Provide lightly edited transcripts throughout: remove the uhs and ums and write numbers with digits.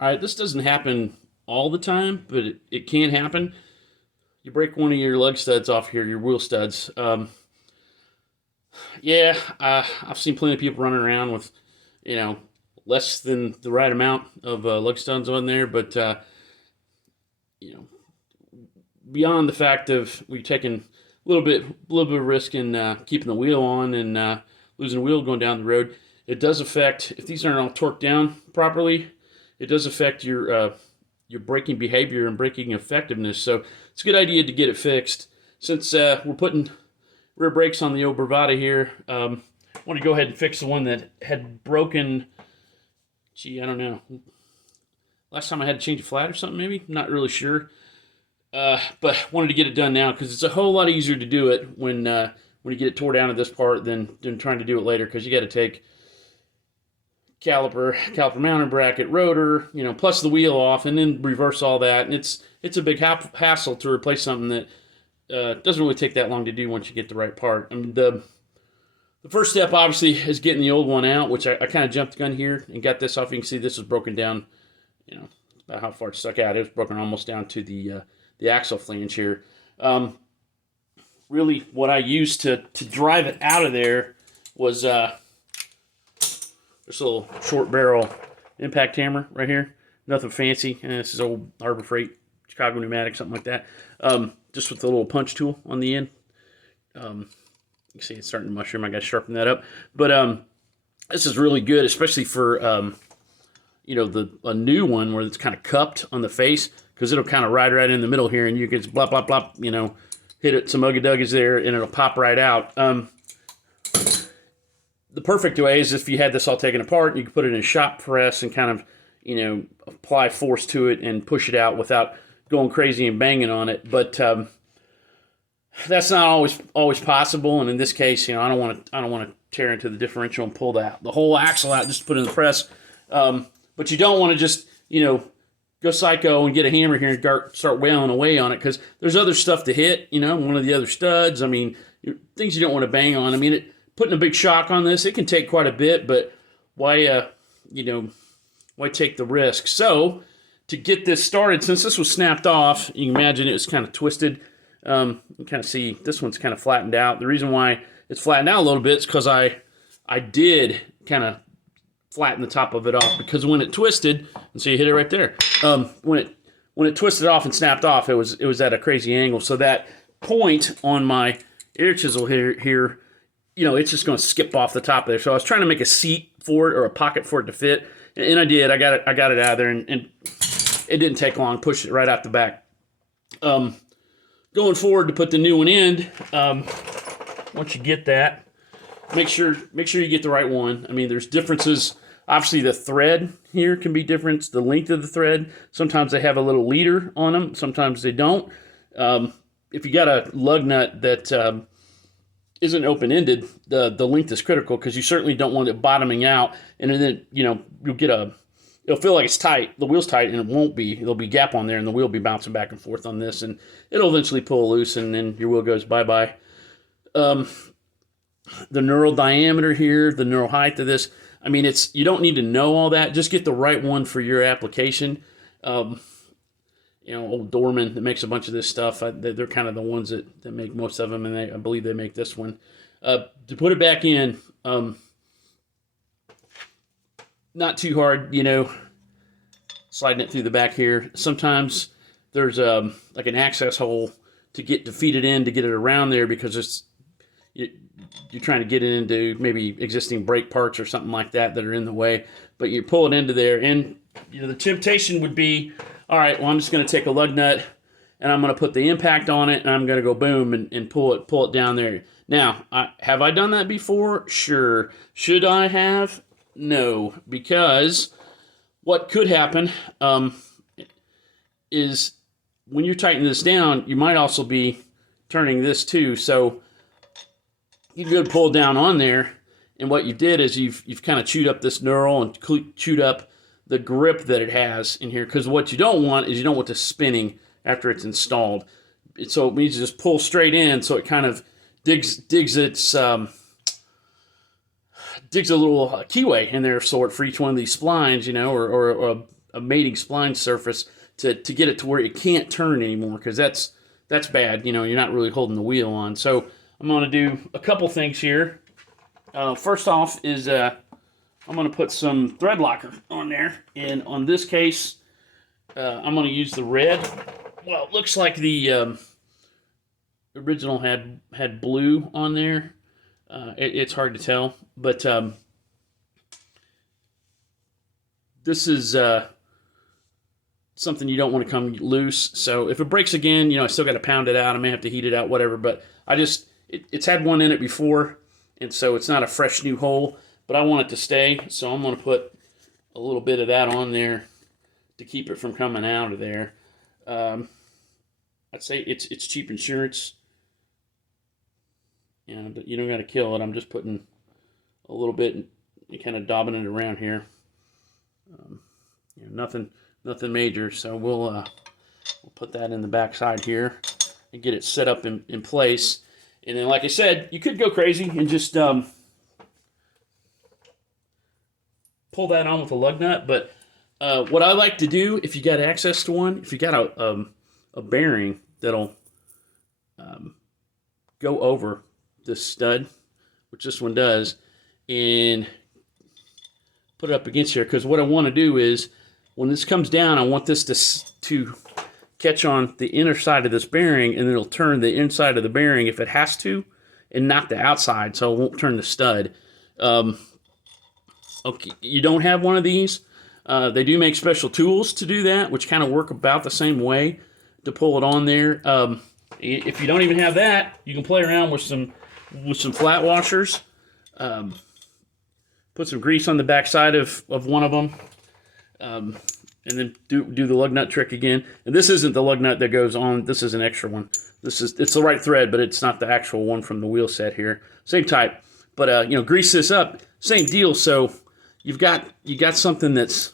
All right, this doesn't happen all the time, but it can happen. You break one of your lug studs off here, your wheel studs. Yeah, I've seen plenty of people running around with, you know, less than the right amount of lug studs on there, but you know, beyond the fact of we taking a little bit of risk in keeping the wheel on and losing the wheel going down the road, it does affect if these aren't all torqued down properly. It does affect your braking behavior and braking effectiveness. So it's a good idea to get it fixed. Since we're putting rear brakes on the old Bravada here, I want to go ahead and fix the one that had broken. Gee, I don't know. Last time I had to change a flat or something, maybe. I'm not really sure. But wanted to get it done now because it's a whole lot easier to do it when you get it tore down at this part than trying to do it later, because you got to take caliper mounting bracket, rotor, plus the wheel off, and then reverse all that. And it's a big hassle to replace something that doesn't really take that long to do once you get the right part. I mean, the first step obviously is getting the old one out, which I kind of jumped the gun here and got this off. You can see this was broken down. About how far it stuck out. It was broken almost down to the axle flange here. Really, what I used to drive it out of there was this little short barrel impact hammer right here. Nothing fancy. This is old Harbor Freight, Chicago pneumatic, something like that. Just with the little punch tool on the end. You can see it's starting to mushroom. I got to sharpen that up. But this is really good, especially for a new one where it's kind of cupped on the face, because it'll kind of ride right in the middle here, and you can just blop, blop, blop, hit it, some ugga-duggas there, and it'll pop right out. The perfect way is if you had this all taken apart, you could put it in a shop press and kind of, apply force to it and push it out without going crazy and banging on it. But that's not always possible. And in this case, I don't want to tear into the differential and pull the whole axle out just to put it in the press. But you don't want to just, go psycho and get a hammer here and start wailing away on it, because there's other stuff to hit, one of the other studs. I mean, things you don't want to bang on. I mean, putting a big shock on this, it can take quite a bit, but why take the risk? So to get this started, since this was snapped off, you can imagine it was kind of twisted. You kind of see this one's kind of flattened out. The reason why it's flattened out a little bit is because I did kind of flatten the top of it off, because when it twisted, and so you hit it right there, when it twisted off and snapped off, it was at a crazy angle. So that point on my air chisel here, it's just going to skip off the top there. So I was trying to make a seat for it, or a pocket for it to fit, and I did. I got it out of there, and it didn't take long. Pushed it right out the back. Going forward to put the new one in, once you get that, make sure you get the right one. I mean, there's differences. Obviously, the thread here can be different. The length of the thread. Sometimes they have a little leader on them. Sometimes they don't. If you got a lug nut that isn't open-ended, the length is critical, because you certainly don't want it bottoming out, and then you'll get it'll feel like it's tight. The wheel's tight, and it won't be. There'll be a gap on there, and the wheel will be bouncing back and forth on this, and it'll eventually pull loose, and then your wheel goes bye-bye. The knurled diameter here, the knurled height of this, I mean, you don't need to know all that. Just get the right one for your application. Old Dorman that makes a bunch of this stuff, they're kind of the ones that make most of them, and I believe they make this one. To put it back in, not too hard, sliding it through the back here. Sometimes there's like an access hole to feed it in, to get it around there, because you're trying to get it into maybe existing brake parts or something like that are in the way, but you pull it into there, and the temptation would be, all right, well, I'm just going to take a lug nut and I'm going to put the impact on it, and I'm going to go boom and pull it down there. Now, have I done that before? Sure. Should I have? No, because what could happen is when you're tightening this down, you might also be turning this too. So you could pull down on there, and what you did is you've kind of chewed up this knurl and chewed up the grip that it has in here, because what you don't want is this spinning after it's installed. So it means you just pull straight in, so it kind of digs a little keyway in there of sort for each one of these splines, or a mating spline surface to get it to where it can't turn anymore, because that's bad. You know, you're not really holding the wheel on. So I'm going to do a couple things here. First off is I'm going to put some thread locker on there, and on this case, I'm going to use the red. Well, it looks like the original had blue on there. It's hard to tell, but this is something you don't want to come loose. So if it breaks again, I still got to pound it out. I may have to heat it out, whatever. But it's had one in it before, and so it's not a fresh new hole. But I want it to stay, so I'm going to put a little bit of that on there to keep it from coming out of there. I'd say it's cheap insurance. You don't got to kill it. I'm just putting a little bit and kind of daubing it around here. Nothing major. So we'll put that in the back side here and get it set up in place. And then, like I said, you could go crazy and just pull that on with a lug nut. But what I like to do, if you got access to one, if you got a bearing that'll go over this stud, which this one does, and put it up against here, because what I want to do is when this comes down, I want this to catch on the inner side of this bearing, and it'll turn the inside of the bearing if it has to, and not the outside, so it won't turn the stud. Okay, you don't have one of these. They do make special tools to do that, which kind of work about the same way to pull it on there. If you don't even have that, you can play around with some flat washers. Put some grease on the back side of one of them, and then do the lug nut trick again. And this isn't the lug nut that goes on. This is an extra one. It's the right thread, but it's not the actual one from the wheel set here. Same type, but grease this up. Same deal. So you got something that's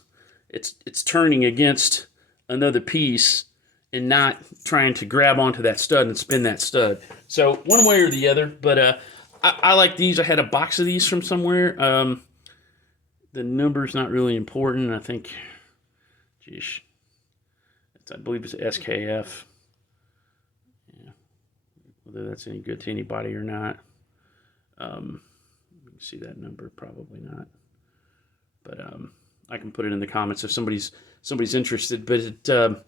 it's turning against another piece and not trying to grab onto that stud and spin that stud. So one way or the other. But I like these. I had a box of these from somewhere. The number's not really important. I think, I believe it's SKF. Yeah, whether that's any good to anybody or not. You can see that number, probably not. But I can put it in the comments if somebody's interested. But it more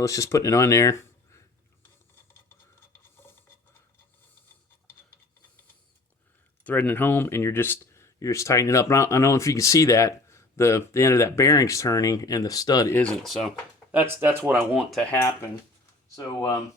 or less just putting it on there. Threading it home, and you're just tightening it up. And I don't know if you can see that the end of that bearing's turning and the stud isn't. So that's what I want to happen. So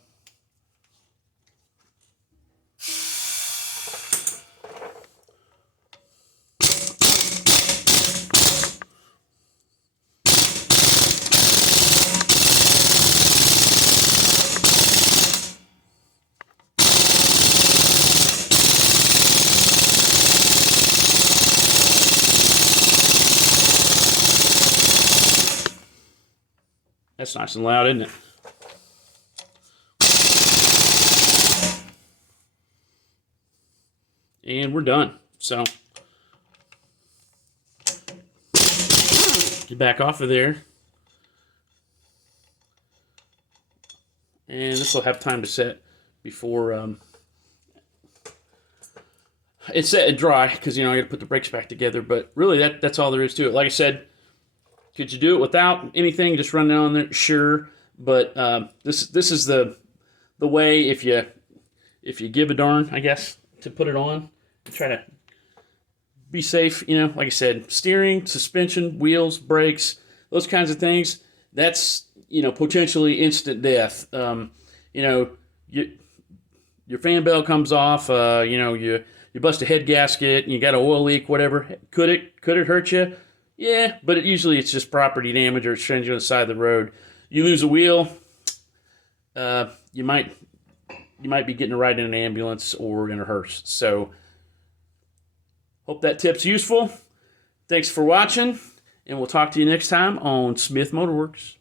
that's nice and loud, isn't it? And we're done. So get back off of there. And this will have time to set before it's set and dry, because I got to put the brakes back together. But really, that's all there is to it. Like I said, could you do it without anything? Just run it on there, sure. But this is the way, if you give a darn, I guess, to put it on. Try to be safe. Like I said, steering, suspension, wheels, brakes, those kinds of things. That's potentially instant death. Your fan belt comes off. You bust a head gasket and you got an oil leak. Whatever. Could it hurt you? Yeah, but usually it's just property damage, or it's stranded on the side of the road. You lose a wheel, you might be getting a ride in an ambulance or in a hearse. So, hope that tip's useful. Thanks for watching, and we'll talk to you next time on Smith Motorworks.